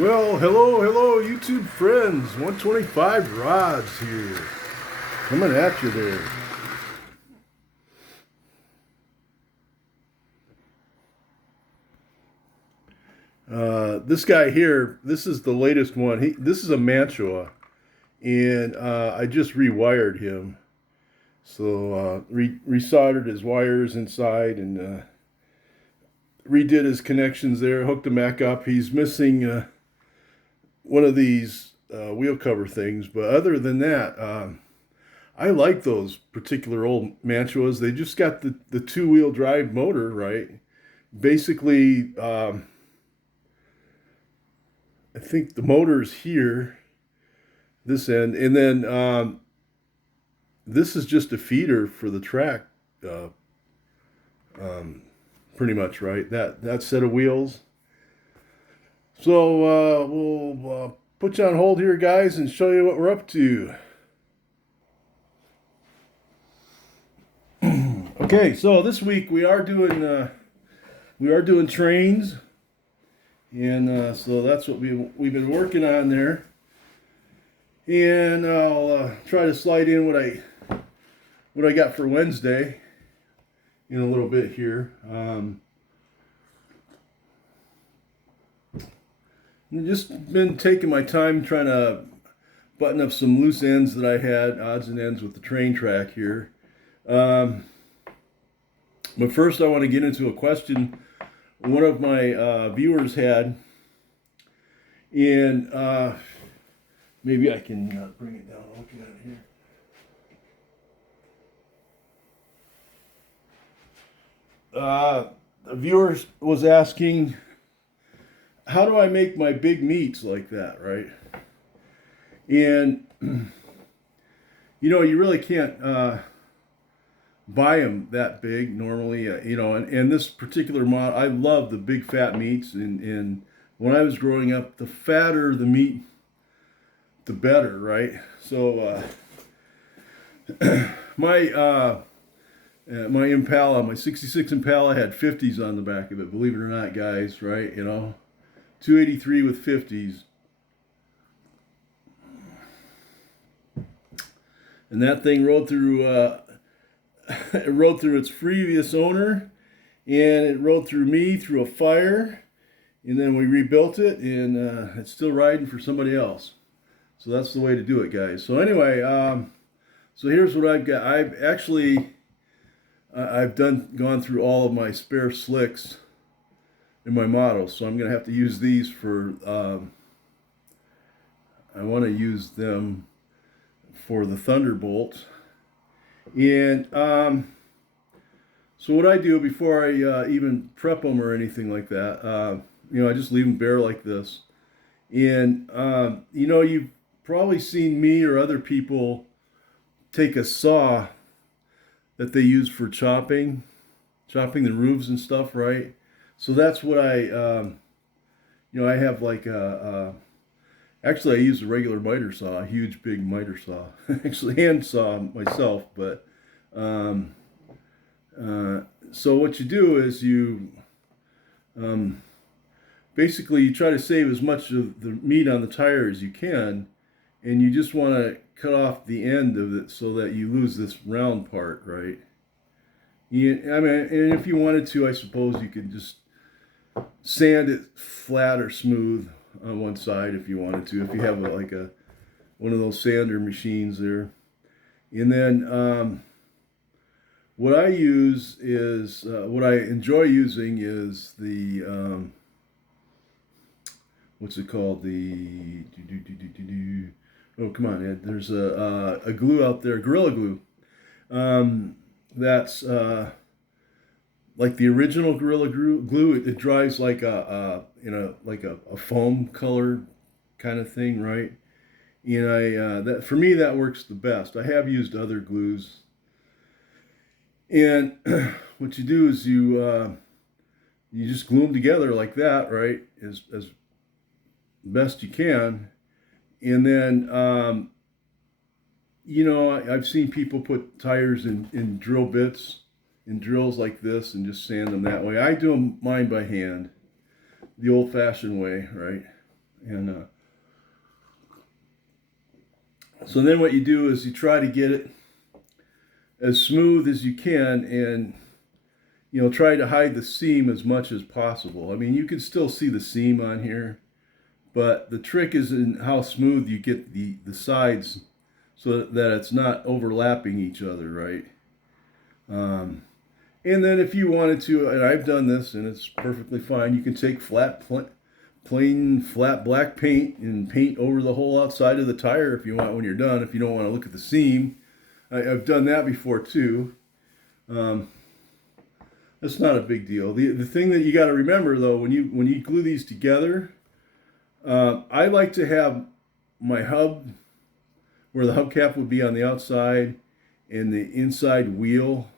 Well, hello, YouTube friends. 125 Rods here. Coming at you there. This guy here, this is the latest one. This is a Mantua, and I just rewired him. So resoldered his wires inside and redid his connections there, hooked him back up. He's missing one of these wheel cover things, but other than that, I like those particular old Mantuas. They just got the two-wheel drive motor, right? Basically, I think the motor's here, this end, and then this is just a feeder for the track, pretty much, right? That set of wheels. So we'll put you on hold here, guys, and show you what we're up to. Okay, so this week we are doing trains, and so that's what we've been working on there. And I'll try to slide in what I got for Wednesday in a little bit here. I've just been taking my time trying to button up some loose ends that I had, odds and ends with the train track here. But first I want to get into a question one of my viewers had, and maybe I can bring it down. I'll look at it here. The viewer was asking, how do I make my big meets like that, right? And, you really can't buy them that big normally, and this particular model, I love the big fat meats, and when I was growing up, the fatter the meat, the better, right? So my Impala, my 66 Impala had 50s on the back of it, believe it or not, guys, right? 283 with 50s. And that thing rode through it rode through its previous owner, and it rode through me through a fire, and then we rebuilt it, and it's still riding for somebody else. So that's the way to do it, guys. So anyway, so here's what I've got. I've gone through all of my spare slicks in my models, so I'm going to have to use these for, I want to use them for the Thunderbolt. And so what I do before I even prep them or anything like that, I just leave them bare like this. And, you've probably seen me or other people take a saw that they use for chopping the roofs and stuff, right? So that's what I have like actually I use a regular miter saw, a huge big miter saw. Actually hand saw myself, but so what you do is you basically you try to save as much of the meat on the tire as you can, and you just want to cut off the end of it so that you lose this round part, right? And if you wanted to, I suppose you could just sand it flat or smooth on one side if you wanted to, if you have one of those sander machines there. And then what I use is what I enjoy using is the what's it called, oh, come on, Ed. There's a glue out there, Gorilla Glue, that's like the original Gorilla Glue. It dries like a foam color kind of thing, right? And that for me that works the best. I have used other glues, and what you do is you just glue them together like that, right? As best you can, and then I've seen people put tires in drill bits, in drills like this, and just sand them that way. I do mine by hand, the old-fashioned way, right? And so then what you do is you try to get it as smooth as you can, and try to hide the seam as much as possible. I mean, you can still see the seam on here, but the trick is in how smooth you get the sides so that it's not overlapping each other, right? And then if you wanted to, and I've done this and it's perfectly fine, you can take plain flat black paint and paint over the whole outside of the tire if you want when you're done, if you don't want to look at the seam. I've done that before too. That's not a big deal. The thing that you got to remember though, when you glue these together, I like to have my hub, where the hubcap would be on the outside, and the inside wheel.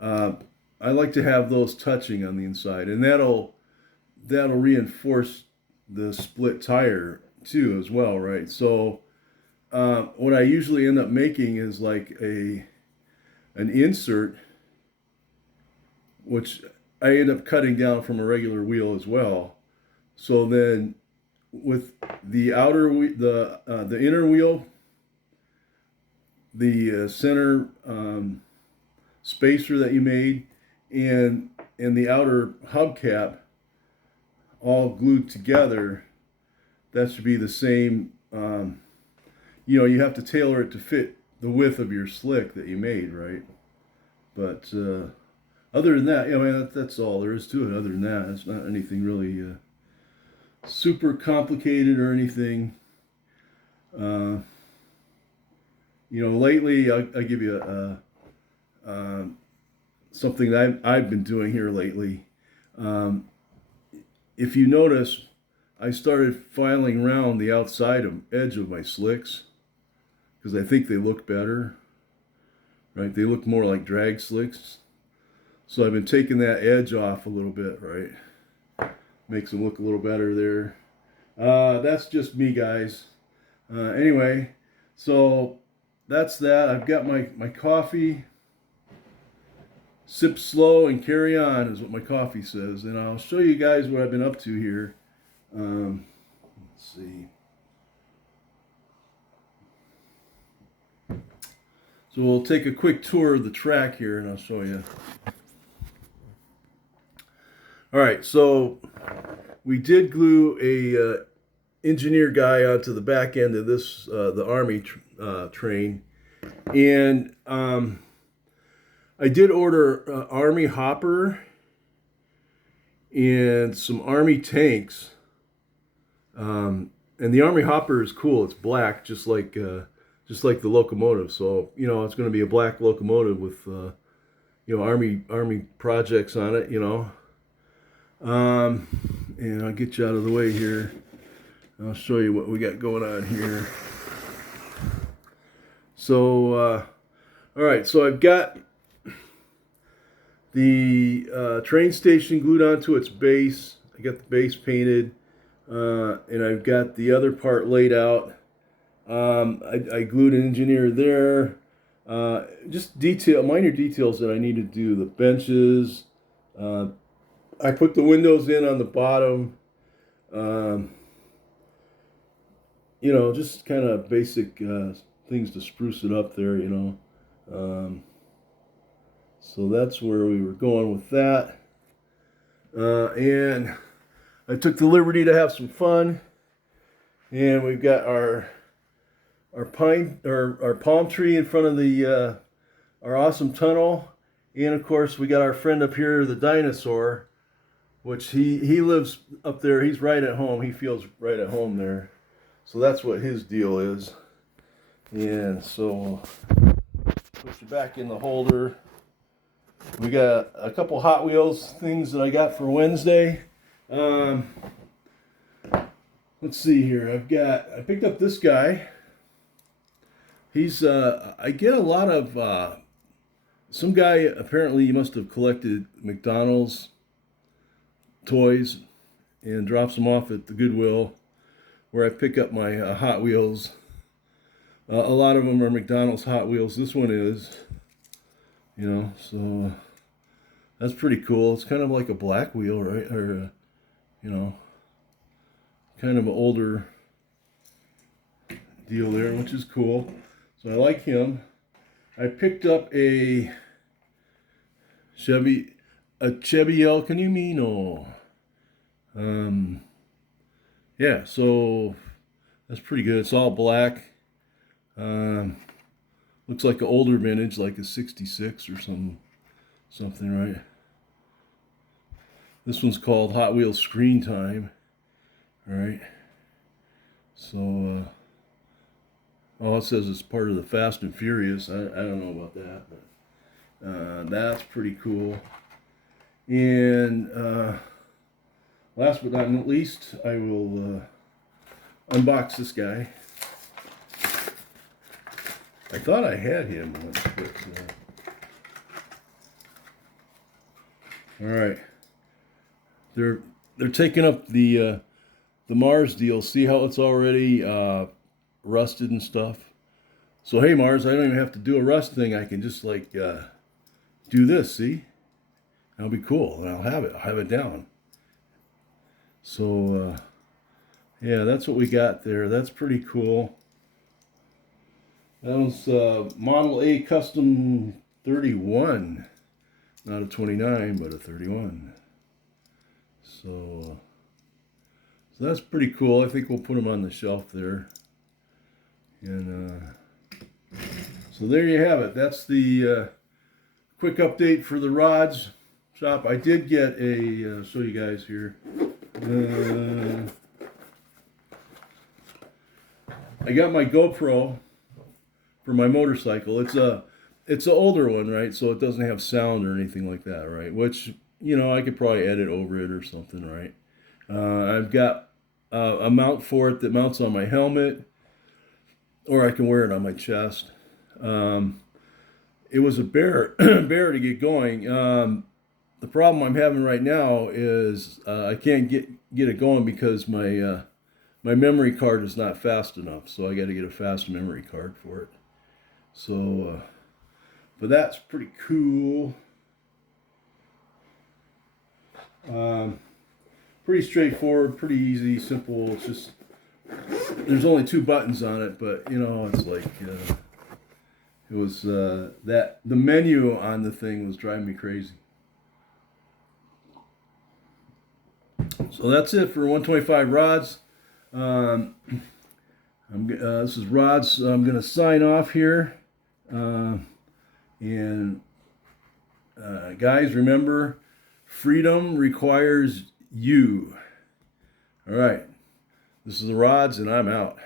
I like to have those touching on the inside, and that'll reinforce the split tire too as well, right? So what I usually end up making is like an insert, which I end up cutting down from a regular wheel as well. So then, with the the inner wheel, the center spacer that you made, and the outer hubcap, all glued together, that should be the same. You have to tailor it to fit the width of your slick that you made, right? But other than that, I mean, that's all there is to it. Other than that, it's not anything really super complicated or anything. Lately, I'll give you something that I've been doing here lately. If you notice, I started filing around the outside edge of my slicks because I think they look better, right? They look more like drag slicks. So I've been taking that edge off a little bit, right? Makes them look a little better there. That's just me, guys. Anyway, so that's that. I've got my coffee. Sip slow and carry on is what my coffee says. And I'll show you guys what I've been up to here. Let's see. So we'll take a quick tour of the track here and I'll show you. All right, so we did glue a engineer guy onto the back end of this, the Army train. And I did order Army hopper and some Army tanks. And the Army hopper is cool. It's black, just like the locomotive. So it's going to be a black locomotive with Army projects on it. And I'll get you out of the way here. I'll show you what we got going on here. So, all right. So I've got the train station glued onto its base. I got the base painted, and I've got the other part laid out. I glued an engineer there. Just minor details that I need to do. The benches. I put the windows in on the bottom. Just kind of basic things to spruce it up there, So that's where we were going with that. And I took the liberty to have some fun. And we've got our palm tree in front of our awesome tunnel. And of course we got our friend up here, the dinosaur, which he lives up there. He's right at home. He feels right at home there. So that's what his deal is. And so put you back in the holder. We got a couple Hot Wheels things that I got for Wednesday. Let's see here. I picked up this guy. He's I get a lot of some guy, apparently he must have collected McDonald's toys and drops them off at the Goodwill where I pick up my Hot Wheels. A lot of them are McDonald's Hot Wheels. This one is, so that's pretty cool. It's kind of like a black wheel, right? Or, kind of an older deal there, which is cool. So I like him. I picked up a Chevy El Camino. Yeah, so that's pretty good. It's all black. Looks like an older vintage, like a 66 or something, right? This one's called Hot Wheels Screen Time. All right. So, oh, it says it's part of the Fast and Furious. I don't know about that, but that's pretty cool. And last but not least, I will unbox this guy. I thought I had him once, but all right. They're taking up the Mars deal. See how it's already rusted and stuff. So hey Mars, I don't even have to do a rust thing. I can just like do this. See, that'll be cool, and I'll have it down. So yeah, that's what we got there. That's pretty cool. That was Model A Custom 31, not a 29, but a 31. So that's pretty cool. I think we'll put them on the shelf there. And so there you have it. That's the quick update for the rods shop. I did get a, show you guys here. I got my GoPro for my motorcycle. It's an older one, right? So it doesn't have sound or anything like that, right? Which, you know, I could probably edit over it or something, right? I've got a mount for it that mounts on my helmet, or I can wear it on my chest. It was a bear to get going. The problem I'm having right now is I can't get it going because my memory card is not fast enough. So I got to get a fast memory card for it. So, but that's pretty cool. Pretty straightforward, pretty easy, simple. It's just, there's only 2 buttons on it, but you know, it's like, it was, that, the menu on the thing was driving me crazy. So that's it for 125 rods. This is rods. I'm going to sign off here. Guys, remember, freedom requires you. All right. This is the rods, and I'm out.